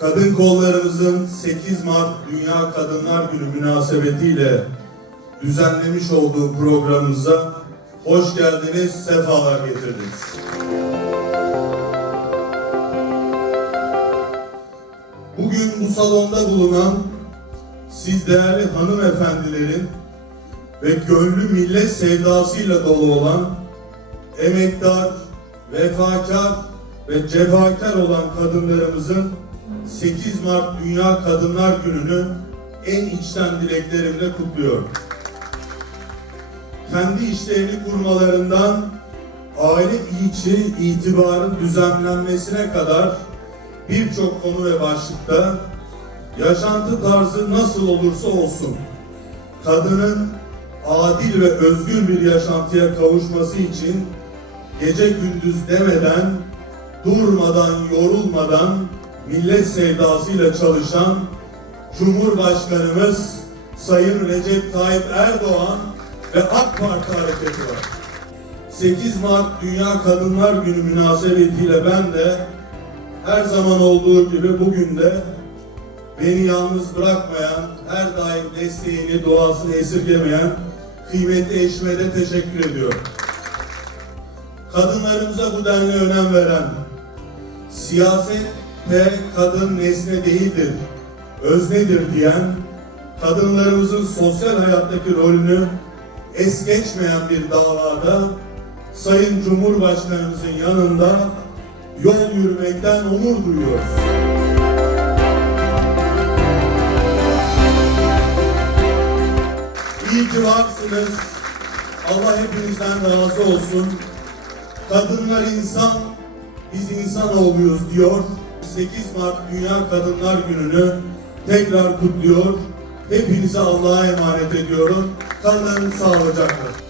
Kadın kollarımızın 8 Mart Dünya Kadınlar Günü münasebetiyle düzenlemiş olduğu programımıza hoş geldiniz, sefalar getirdiniz. Bugün bu salonda bulunan siz değerli hanımefendilerin ve gönlü millet sevdasıyla dolu olan emektar, vefakar ve cefakar olan kadınlarımızın 8 Mart Dünya Kadınlar Günü'nü en içten dileklerimle kutluyorum. Kendi işlerini kurmalarından aile içi itibarın düzenlenmesine kadar birçok konu ve başlıkta yaşantı tarzı nasıl olursa olsun kadının adil ve özgür bir yaşantıya kavuşması için gece gündüz demeden, durmadan, yorulmadan millet sevdasıyla çalışan Cumhurbaşkanımız Sayın Recep Tayyip Erdoğan ve AK Parti hareketi var. 8 Mart Dünya Kadınlar Günü münasebetiyle ben de her zaman olduğu gibi bugün de beni yalnız bırakmayan, her daim desteğini, duasını esirgemeyen kıymetli eşime de teşekkür ediyorum. Kadınlarımıza bu denli önem veren, siyasette kadın nesne değildir, öznedir diyen, kadınlarımızın sosyal hayattaki rolünü es geçmeyen bir davada Sayın Cumhurbaşkanımızın yanında yol yürümekten onur duyuyoruz. İyi ki varsınız. Allah hepinizden razı olsun. Kadınlar insan, biz insan oluyoruz diyor. 8 Mart Dünya Kadınlar Günü'nü tekrar kutluyor. Hepinize Allah'a emanet ediyorum. Kalın sağlıcakla.